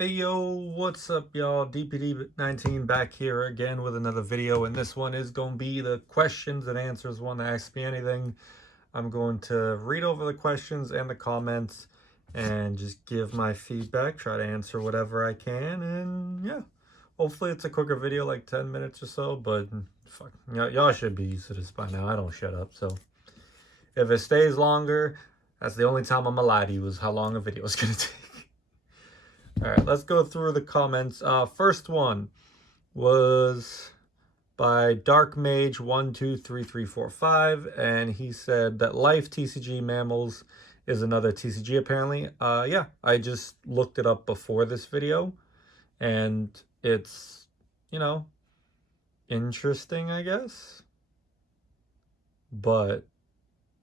Hey yo, what's up y'all? DPD19 back here again with another video, and this one is going to be the questions and answers one that asks me anything. I'm going to read over the questions and the comments and just give my feedback, try to answer whatever I can, and yeah, hopefully it's a quicker video, like 10 minutes or so, but fuck, y'all should be used to this by now. I don't shut up, so if it stays longer, that's the only time I'm gonna lie to you, is how long a video is gonna take. All right, let's go through the comments. First one was by Dark Mage 123345, and he said that Life TCG Mammals is another TCG apparently. Yeah, I just looked it up before this video, and it's, interesting, I guess. But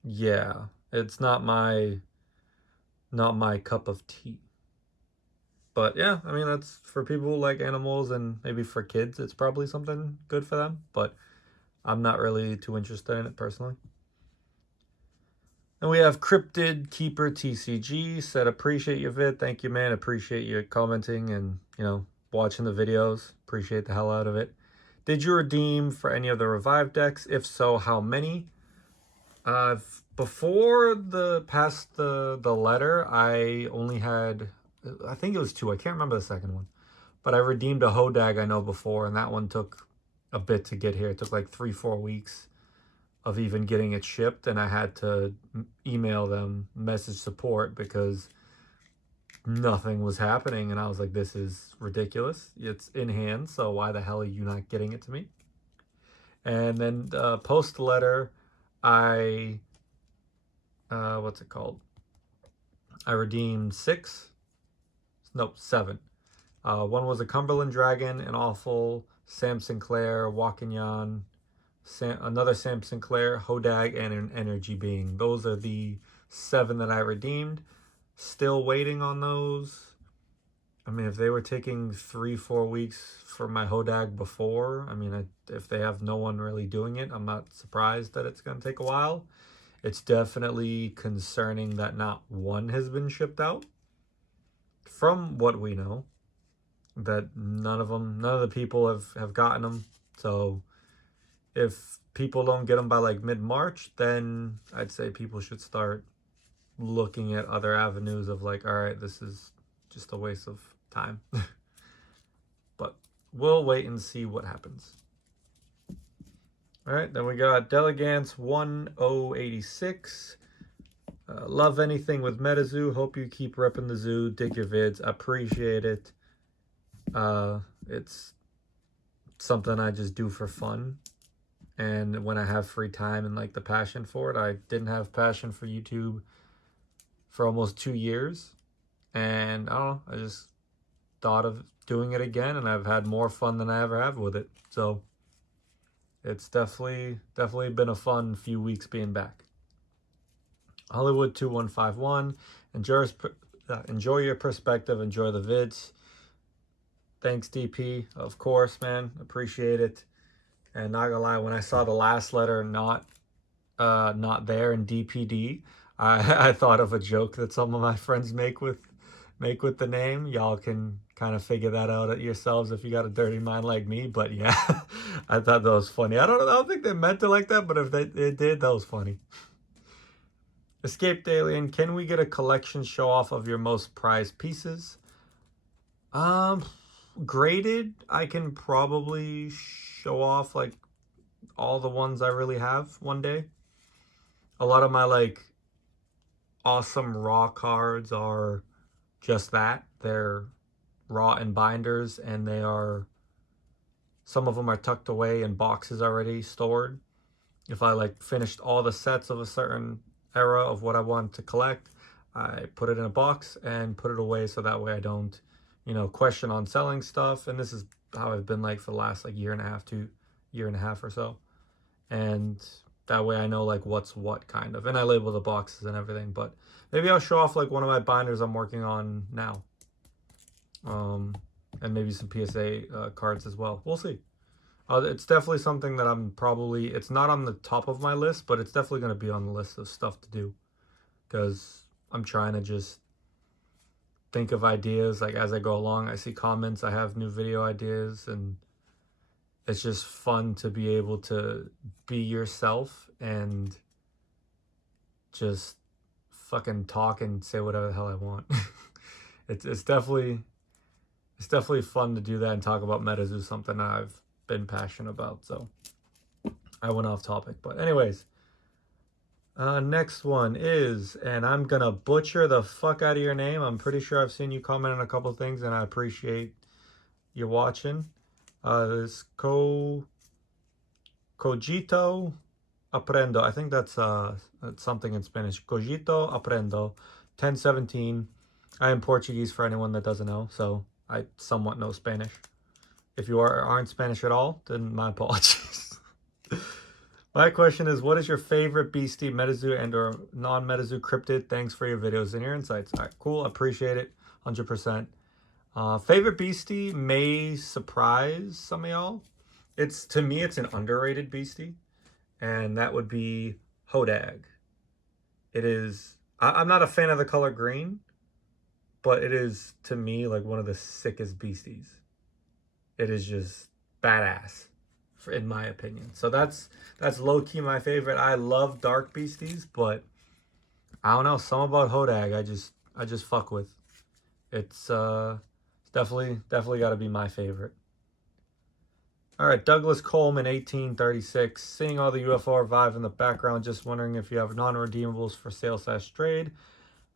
yeah, it's not my cup of tea. But yeah, I mean, that's for people who like animals, and maybe for kids, it's probably something good for them. But I'm not really too interested in it personally. And we have Cryptid Keeper TCG said, appreciate your vid. Thank you, man. Appreciate you commenting and, watching the videos. Appreciate the hell out of it. Did you redeem for any of the revived decks? If so, how many? Before the letter, I only had, I think it was 2. I can't remember the second one. But I redeemed a Hodag I know before, and that one took a bit to get here. It took like 3-4 weeks of even getting it shipped, and I had to email them, message support, because nothing was happening, and I was like, this is ridiculous. It's in hand, so why the hell are you not getting it to me? And then post letter, I what's it called? I redeemed 7. One was a Cumberland Dragon, an Awful, Sam Sinclair, Walkinyan, another Sam Sinclair, Hodag, and an Energy Being. Those are the 7 that I redeemed. Still waiting on those. I mean, if they were taking 3-4 weeks for my Hodag before, I mean, if they have no one really doing it, I'm not surprised that it's going to take a while. It's definitely concerning that not one has been shipped out. From what we know, that none of the people have gotten them. So if people don't get them by like mid-March, then I'd say people should start looking at other avenues of like, all right, this is just a waste of time. But we'll wait and see what happens. All right, then we got Delegance 1086. Love anything with MetaZoo. Hope you keep repping the zoo. Dig your vids. Appreciate it. It's something I just do for fun. And when I have free time and like the passion for it, I didn't have passion for YouTube for almost 2 years. And I don't know, I just thought of doing it again, and I've had more fun than I ever have with it. So it's definitely been a fun few weeks being back. Hollywood 2151, enjoy your perspective, enjoy the vids. Thanks, DP, of course, man, appreciate it. And not gonna lie, when I saw the last letter not there in DPD, I thought of a joke that some of my friends make with the name. Y'all can kind of figure that out at yourselves if you got a dirty mind like me. But yeah, I thought that was funny. I don't think they meant it like that, but if they did, that was funny. Escaped Alien, can we get a collection show off of your most prized pieces? Graded, I can probably show off like all the ones I really have one day. A lot of my like awesome raw cards are just that. They're raw in binders, and some of them are tucked away in boxes already stored. If I like finished all the sets of a certain era of what I want to collect, I put it in a box and put it away, so that way I don't, question on selling stuff. And this is how I've been like for the last like year and a half or so. And that way I know like what's what, kind of. And I label the boxes and everything. But maybe I'll show off like one of my binders I'm working on now. And maybe some PSA cards as well. We'll see. It's definitely something that it's not on the top of my list, but it's definitely going to be on the list of stuff to do, because I'm trying to just think of ideas like as I go along. I see comments, I have new video ideas, and it's just fun to be able to be yourself and just fucking talk and say whatever the hell I want. It's definitely fun to do that and talk about MetaZoo, something I've been passionate about. So I went off topic, but anyways, next one is, and I'm gonna butcher the fuck out of your name. I'm pretty sure I've seen you comment on a couple of things, and I appreciate you watching. This Cogito Aprendo. I think that's something in Spanish. Cogito Aprendo, 1017. I am Portuguese for anyone that doesn't know, so I somewhat know Spanish. If you aren't Spanish at all, then my apologies. My question is, what is your favorite Beastie, MetaZoo, and or non-MetaZoo cryptid? Thanks for your videos and your insights. All right, cool. Appreciate it. 100%. Favorite Beastie may surprise some of y'all. To me, it's an underrated Beastie, and that would be Hodag. It is, I'm not a fan of the color green, but it is, to me, like one of the sickest Beasties. It is just badass, in my opinion. So that's low-key my favorite. I love dark Beasties, but I don't know, something about Hodag I just fuck with. It's definitely got to be my favorite. All right, Douglas Coleman, 1836. Seeing all the UFO revive in the background, just wondering if you have non-redeemables for sale/trade.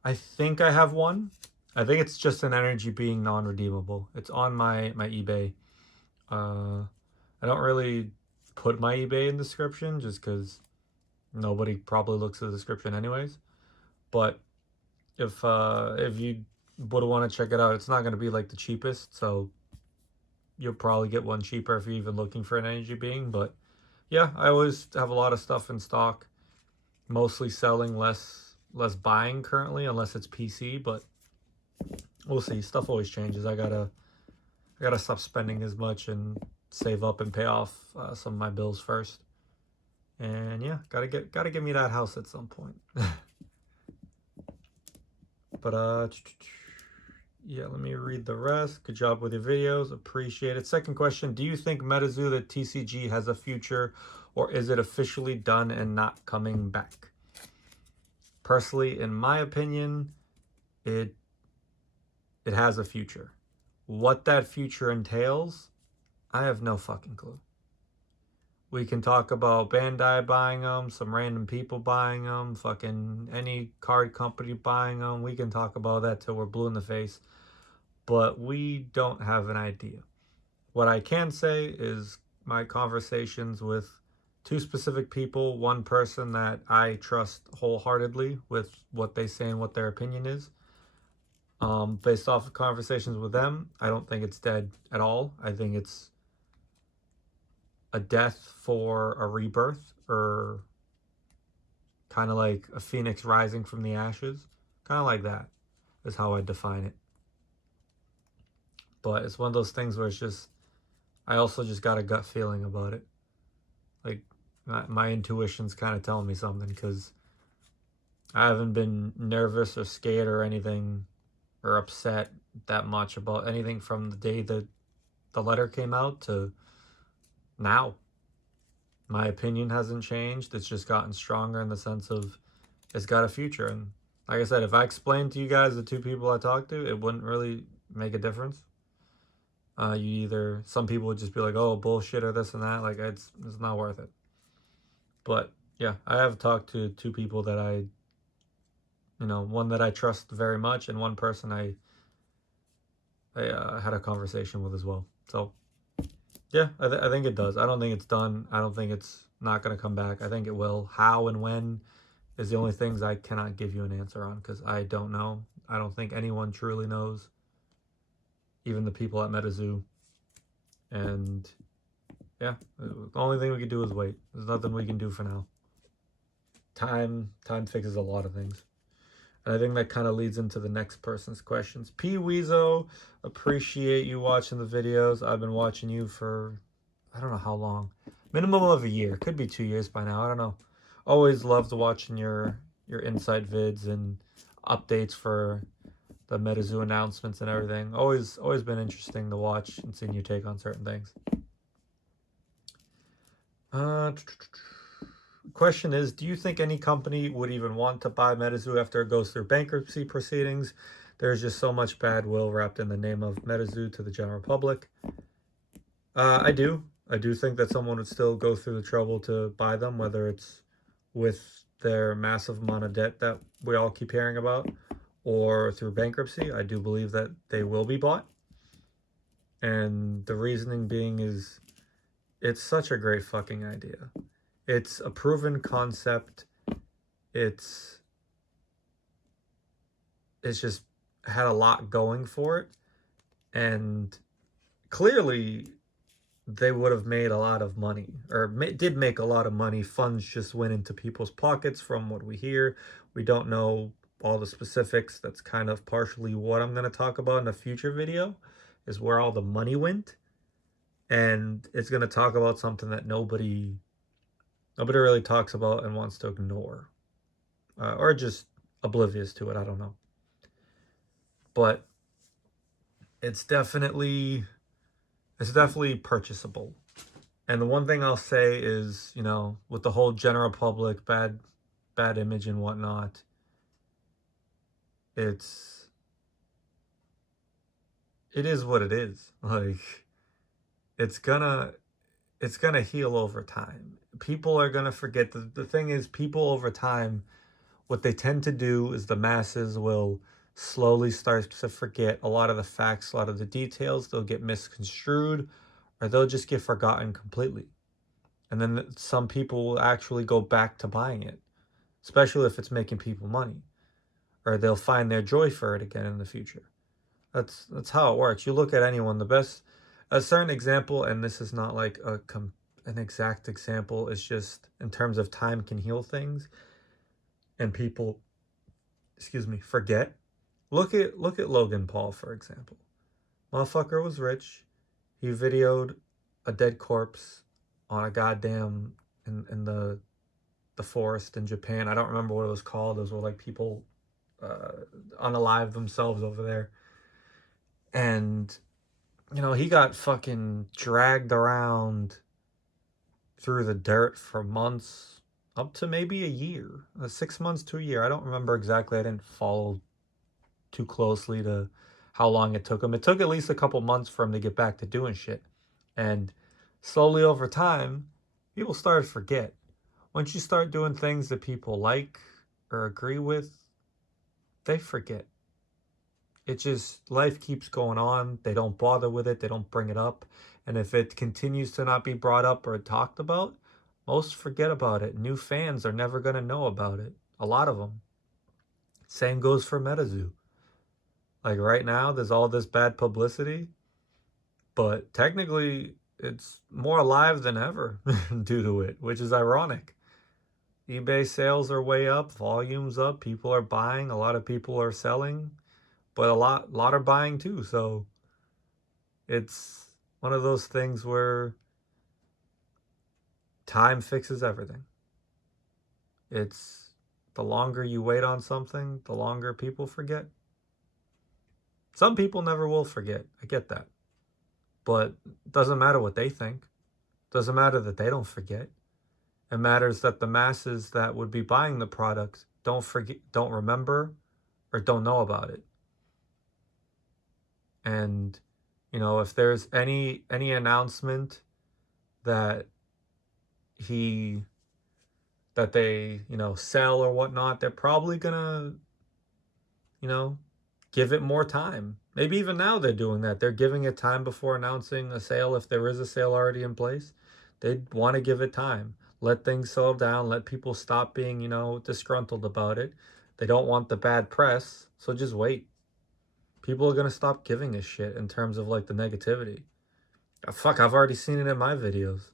I think I have one. I think it's just an energy being non-redeemable. It's on my eBay. I don't really put my eBay in the description just because nobody probably looks at the description anyways. But if you would want to check it out, it's not going to be like the cheapest, so you'll probably get one cheaper if you're even looking for an energy being. But yeah, I always have a lot of stuff in stock, mostly selling, less buying currently, unless it's PC, but we'll see. Stuff always changes. I gotta stop spending as much and save up and pay off some of my bills first. And yeah, gotta get me that house at some point. But yeah, let me read the rest. Good job with your videos. Appreciate it. Second question, do you think MetaZoo, the TCG, has a future, or is it officially done and not coming back? Personally, in my opinion, it has a future. What that future entails, I have no fucking clue. We can talk about Bandai buying them, some random people buying them, fucking any card company buying them. We can talk about that till we're blue in the face. But we don't have an idea. What I can say is my conversations with two specific people, one person that I trust wholeheartedly with what they say and what their opinion is. Based off of conversations with them, I don't think it's dead at all. I think it's a death for a rebirth, or kind of like a phoenix rising from the ashes. Kind of like that is how I define it. But it's one of those things where it's just, I also just got a gut feeling about it. Like, my intuition's kind of telling me something, because I haven't been nervous or scared or anything, or upset that much about anything from the day that the letter came out to now. My opinion hasn't changed. It's just gotten stronger in the sense of it's got a future. And like I said, if I explained to you guys the two people I talked to, it wouldn't really make a difference. Some people would just be like, oh, bullshit, or this and that. Like, it's not worth it. But yeah, I have talked to two people that one that I trust very much, and one person I had a conversation with as well. So yeah, I think it does. I don't think it's done. I don't think it's not going to come back. I think it will. How and when is the only things I cannot give you an answer on, because I don't know. I don't think anyone truly knows, even the people at MetaZoo. And yeah, the only thing we can do is wait. There's nothing we can do for now. Time fixes a lot of things. And I think that kind of leads into the next person's questions. P. Weezo, appreciate you watching the videos. I've been watching you for, I don't know how long. Minimum of a year. Could be 2 years by now. I don't know. Always loved watching your insight vids and updates for the MetaZoo announcements and everything. Always been interesting to watch and seeing your take on certain things. Question is, do you think any company would even want to buy MetaZoo after it goes through bankruptcy proceedings? There's just so much bad will wrapped in the name of MetaZoo to the general public. I do. I do think that someone would still go through the trouble to buy them, whether it's with their massive amount of debt that we all keep hearing about, or through bankruptcy. I do believe that they will be bought. And the reasoning being is it's such a great fucking idea. It's a proven concept. It's just had a lot going for it. And clearly they would have made a lot of money, or did make a lot of money. Funds just went into people's pockets from what we hear. We don't know all the specifics. That's kind of partially what I'm going to talk about in a future video, is where all the money went. And it's going to talk about something that nobody really talks about and wants to ignore, or just oblivious to it. I don't know. But it's definitely purchasable. And the one thing I'll say is, you know, with the whole general public bad image and whatnot, it is what it is. Like, it's gonna heal over time. People are gonna forget. The thing is, people over time, what they tend to do is the masses will slowly start to forget a lot of the facts, a lot of the details. They'll get misconstrued, or they'll just get forgotten completely. And then some people will actually go back to buying it, especially if it's making people money, or they'll find their joy for it again in the future. That's how it works. You look at anyone, a certain example, and this is not like an exact example. It's just in terms of time can heal things, and people, forget. Look at Logan Paul, for example. Motherfucker was rich. He videoed a dead corpse on a goddamn in the forest in Japan. I don't remember what it was called. Those were like people unalive themselves over there. And you know, he got fucking dragged around through the dirt for months, up to maybe a year, 6 months to a year. I don't remember exactly. I didn't follow too closely to how long it took him. It took at least a couple months for him to get back to doing shit. And slowly over time, people started to forget. Once you start doing things that people like or agree with, they forget. It just, life keeps going on. They don't bother with it. They don't bring it up. And if it continues to not be brought up or talked about, most forget about it. New fans are never going to know about it. A lot of them. Same goes for MetaZoo. Like right now, there's all this bad publicity, but technically it's more alive than ever due to it, which is ironic. eBay sales are way up, volume's up, people are buying, a lot of people are selling, but a lot are buying too. So it's one of those things where time fixes everything. It's the longer you wait on something, the longer people forget. Some people never will forget. I get that. But it doesn't matter what they think. It doesn't matter that they don't forget. It matters that the masses that would be buying the products don't forget, don't remember, or don't know about it. And, you know, if there's any announcement that they, you know, sell or whatnot, they're probably gonna, you know, give it more time. Maybe even now they're doing that. They're giving it time before announcing a sale. If there is a sale already in place, they'd want to give it time. Let things settle down. Let people stop being, you know, disgruntled about it. They don't want the bad press, so just wait. People are going to stop giving a shit in terms of like the negativity. Fuck, I've already seen it in my videos.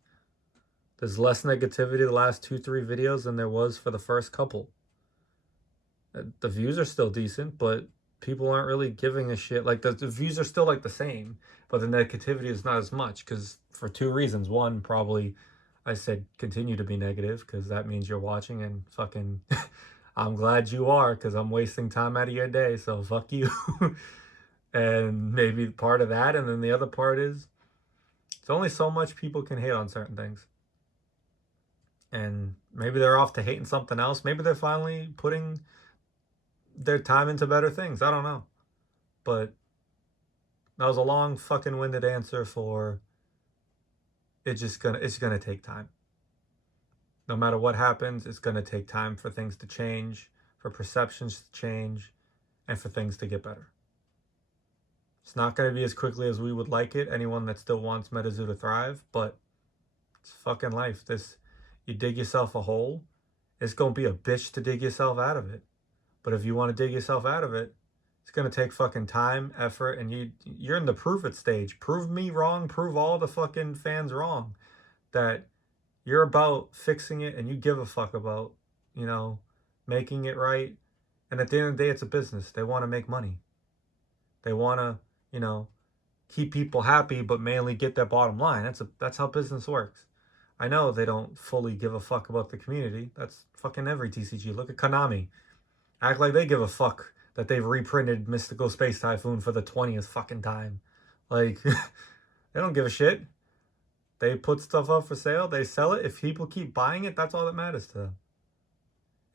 There's less negativity the last 2-3 videos than there was for the first couple. The views are still decent, but people aren't really giving a shit. Like the views are still like the same, but the negativity is not as much, because for 2 reasons. One, probably I said continue to be negative, because that means you're watching and fucking I'm glad you are, because I'm wasting time out of your day, so fuck you. And maybe part of that, and then the other part is there's only so much people can hate on certain things. And maybe they're off to hating something else. Maybe they're finally putting their time into better things. I don't know. But that was a long fucking winded answer for it's gonna take time. No matter what happens, it's gonna take time for things to change, for perceptions to change, and for things to get better. It's not gonna be as quickly as we would like it, anyone that still wants MetaZoo to thrive, but it's fucking life. You dig yourself a hole, it's gonna be a bitch to dig yourself out of it. But if you want to dig yourself out of it, it's gonna take fucking time, effort, and you're in the prove it stage. Prove me wrong, prove all the fucking fans wrong. That you're about fixing it and you give a fuck about, making it right. And at the end of the day, it's a business. They want to make money. They want to, keep people happy, but mainly get their bottom line. That's how business works. I know they don't fully give a fuck about the community. That's fucking every TCG. Look at Konami. Act like they give a fuck that they've reprinted Mystical Space Typhoon for the 20th fucking time. Like, they don't give a shit. They put stuff up for sale, they sell it. If people keep buying it, that's all that matters to them.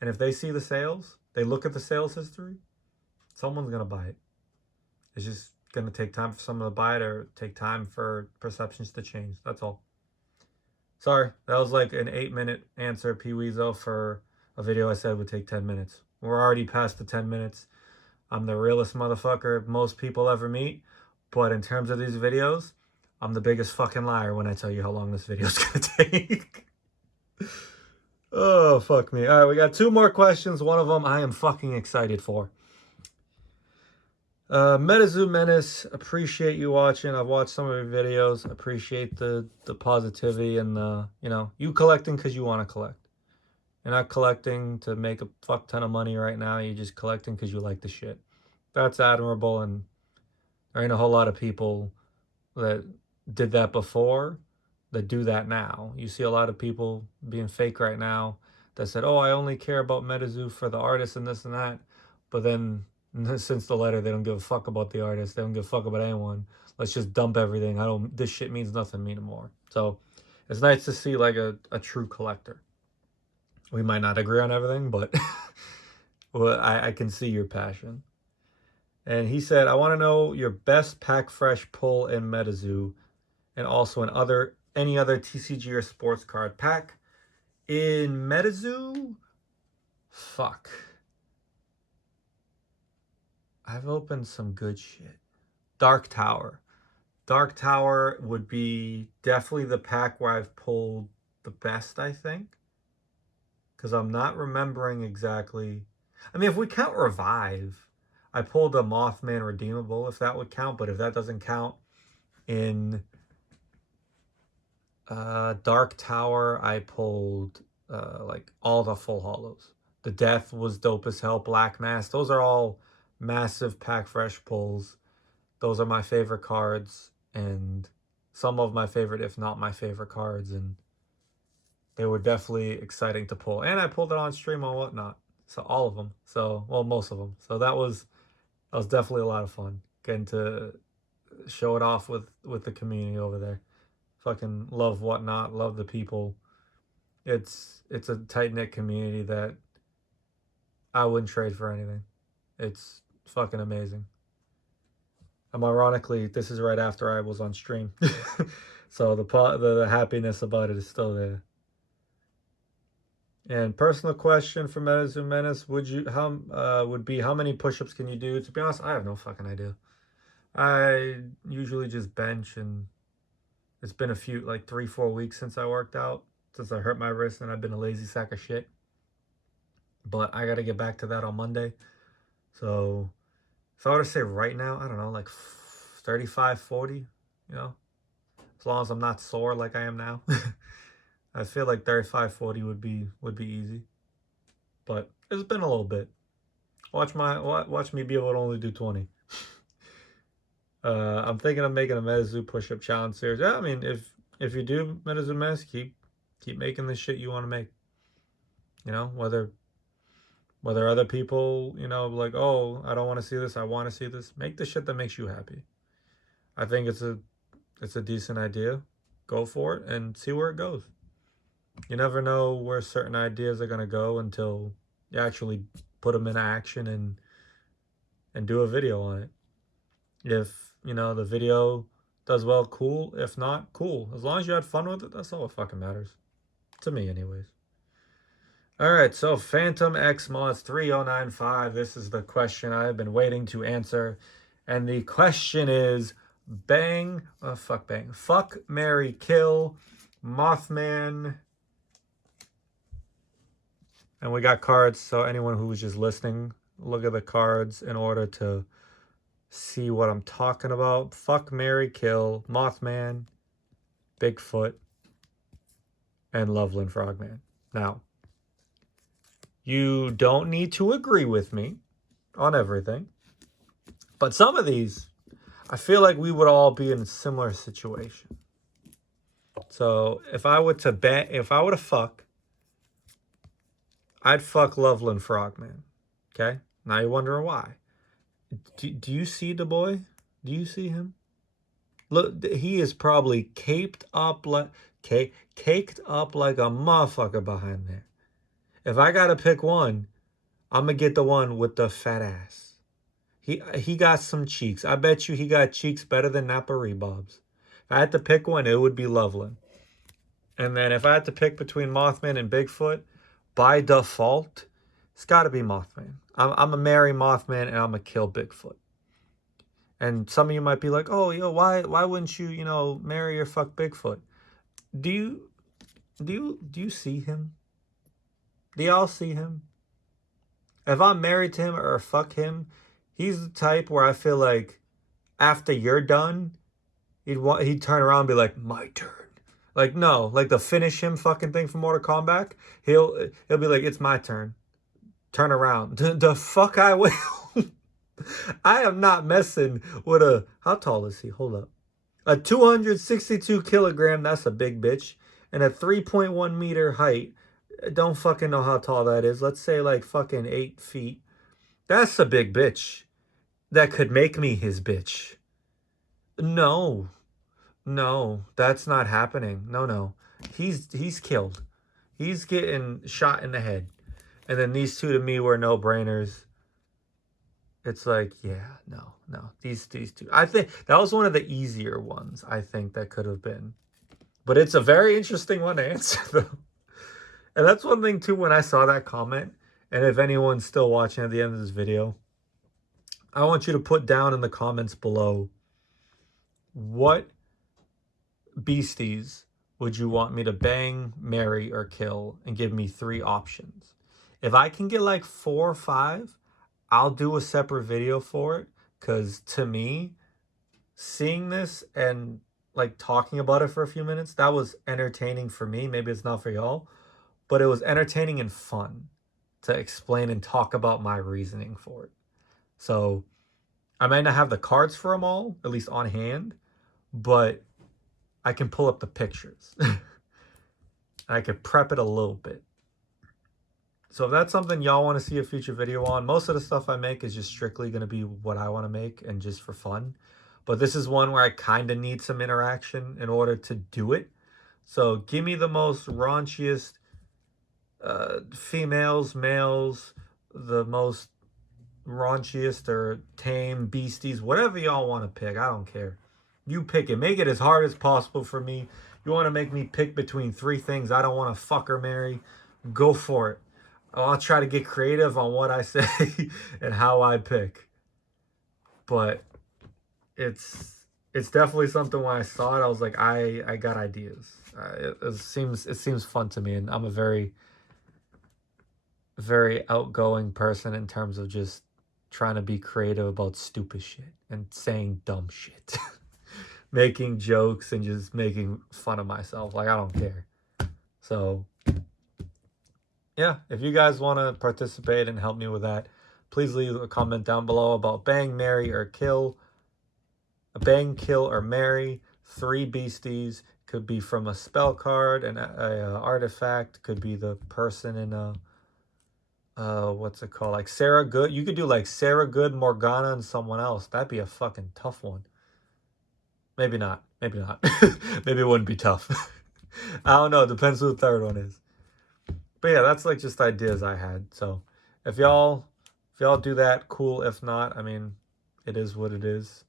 And if they see the sales, they look at the sales history, someone's going to buy it. It's just going to take time for someone to buy it or take time for perceptions to change. That's all. Sorry, that was like an 8-minute answer, Pee-Weezo, for a video I said would take 10 minutes. We're already past the 10 minutes. I'm the realest motherfucker most people ever meet. But in terms of these videos, I'm the biggest fucking liar when I tell you how long this video is going to take. Oh, fuck me. All right, we got 2 more questions. One of them I am fucking excited for. MetaZoo Menace, appreciate you watching. I've watched some of your videos. Appreciate the positivity and the, you collecting because you want to collect. You're not collecting to make a fuck ton of money right now. You're just collecting because you like the shit. That's admirable, and there ain't a whole lot of people that did that before that do that now. You see a lot of people being fake right now that said, oh, I only care about MetaZoo for the artist and this and that. But then since the letter, they don't give a fuck about the artist. They don't give a fuck about anyone. Let's just dump everything. This shit means nothing to me anymore. So it's nice to see like a true collector. We might not agree on everything, but well, I can see your passion. And he said, I want to know your best pack fresh pull in MetaZoo and also in any other TCG or sports card pack. In MetaZoo, fuck. I've opened some good shit. Dark Tower. Dark Tower would be definitely the pack where I've pulled the best, I think. Because I'm not remembering exactly. I mean, if we count Revive, I pulled a Mothman Redeemable, if that would count. But if that doesn't count, in Dark Tower, I pulled like all the full hollows. The Death was dope as hell. Black Mass. Those are all massive pack fresh pulls. Those are my favorite cards, and some of my favorite, if not my favorite cards, and they were definitely exciting to pull. And I pulled it on stream and whatnot. So all of them. So, well, most of them. So that was definitely a lot of fun getting to show it off with the community over there. Fucking love whatnot. Love the people. It's a tight-knit community that I wouldn't trade for anything. It's fucking amazing. Ironically, this is right after I was on stream. So the happiness about it is still there. And personal question for MetaZoo Menace, would be how many push-ups can you do? To be honest, I have no fucking idea. I usually just bench, and it's been like 3-4 weeks since I worked out, since I hurt my wrist, and I've been a lazy sack of shit. But I gotta get back to that on Monday. So if I were to say right now, I don't know, like 35, 40, as long as I'm not sore like I am now. I feel like 35, 40 would be easy. But it's been a little bit. Watch me be able to only do 20. I'm thinking of making a MetaZoo push-up challenge series. Yeah, I mean, if you do MetaZoo Menace, keep making the shit you want to make. Whether Whether other people, like, oh, I don't want to see this, I want to see this. Make the shit that makes you happy. I think it's a decent idea. Go for it and see where it goes. You never know where certain ideas are gonna go until you actually put them in action and do a video on it. If the video does well, cool. If not, cool. As long as you had fun with it, that's all that fucking matters. To me, anyways. Alright, so Phantom X Mods 3095. This is the question I've been waiting to answer. And the question is fuck, marry, kill, Mothman. And we got cards, so anyone who's just listening, look at the cards in order to see what I'm talking about. Fuck, marry, kill, Mothman, Bigfoot, and Loveland Frogman. Now, you don't need to agree with me on everything, but some of these, I feel like we would all be in a similar situation. So if I were to fuck, I'd fuck Loveland Frogman. Okay? Now you're wondering why. Do you see the boy? Do you see him? Look, he is probably caked up like a motherfucker behind there. If I gotta pick one, I'm gonna get the one with the fat ass. He got some cheeks. I bet you he got cheeks better than Napa Rebobs. If I had to pick one, it would be Loveland. And then if I had to pick between Mothman and Bigfoot, by default, it's got to be Mothman. I'm going to marry Mothman and I'm going to kill Bigfoot. And some of you might be like, oh, why wouldn't you, marry or fuck Bigfoot? Do you see him? Do y'all see him? If I'm married to him or fuck him, he's the type where I feel like after you're done, he'd turn around and be like, my turn. Like, no, like the finish him fucking thing from Mortal Kombat. He'll be like, it's my turn. Turn around. The fuck I will. I am not messing with how tall is he? Hold up. A 262 kilogram, that's a big bitch. And a 3.1 meter height. Don't fucking know how tall that is. Let's say like fucking 8 feet. That's a big bitch. That could make me his bitch. No, that's not happening. No. He's killed. He's getting shot in the head. And then these two to me were no-brainers. It's like, yeah, no. These two. I think that was one of the easier ones, I think, that could have been. But it's a very interesting one to answer, though. And that's one thing, too, when I saw that comment, and if anyone's still watching at the end of this video, I want you to put down in the comments below, what beasties would you want me to bang, marry, or kill, and give me 3 options. If I can get like 4 or 5, I'll do a separate video for it, because to me, seeing this and like talking about it for a few minutes, that was entertaining for me. Maybe it's not for y'all, but it was entertaining and fun to explain and talk about my reasoning for it. So I might not have the cards for them all, at least on hand, but I can pull up the pictures. I could prep it a little bit. So if that's something y'all want to see a future video on, most of the stuff I make is just strictly going to be what I want to make and just for fun. But this is one where I kind of need some interaction in order to do it. So give me the most raunchiest females, males, the most raunchiest or tame beasties, whatever y'all want to pick. I don't care. You pick it. Make it as hard as possible for me. You want to make me pick between 3 things I don't want to fuck or marry? Go for it. I'll try to get creative on what I say and how I pick. But it's definitely something when I saw it, I was like, I got ideas. It seems fun to me, and I'm a very, very outgoing person in terms of just trying to be creative about stupid shit and saying dumb shit. Making jokes and just making fun of myself. Like, I don't care. So, yeah, if you guys want to participate and help me with that, please leave a comment down below about bang, marry, or kill. A bang, kill, or marry. 3 beasties. Could be from a spell card, an artifact. Could be the person in a what's it called? Like Sarah Good. You could do like Sarah Good, Morgana, and someone else. That'd be a fucking tough one. Maybe not. Maybe not. Maybe it wouldn't be tough. I don't know. Depends who the third one is. But yeah, that's like just ideas I had. So if y'all do that, cool. If not, I mean, it is what it is.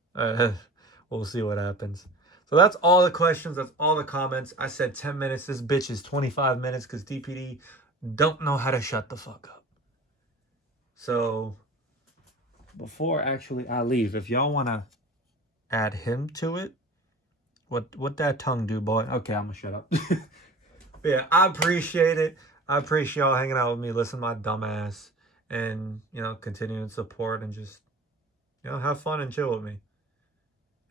We'll see what happens. So that's all the questions. That's all the comments. I said 10 minutes. This bitch is 25 minutes because DPD don't know how to shut the fuck up. So before actually I leave, if y'all want to add him to it, what that tongue do, boy? Okay, I'm gonna shut up. Yeah, I appreciate it. I appreciate y'all hanging out with me, listen to my dumbass, and continuing to support and just have fun and chill with me.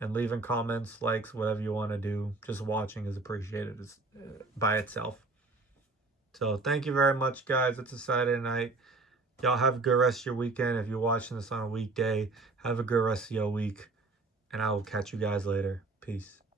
And leaving comments, likes, whatever you want to do. Just watching is appreciated by itself. So thank you very much, guys. It's a Saturday night. Y'all have a good rest of your weekend. If you're watching this on a weekday, have a good rest of your week. And I will catch you guys later. Peace.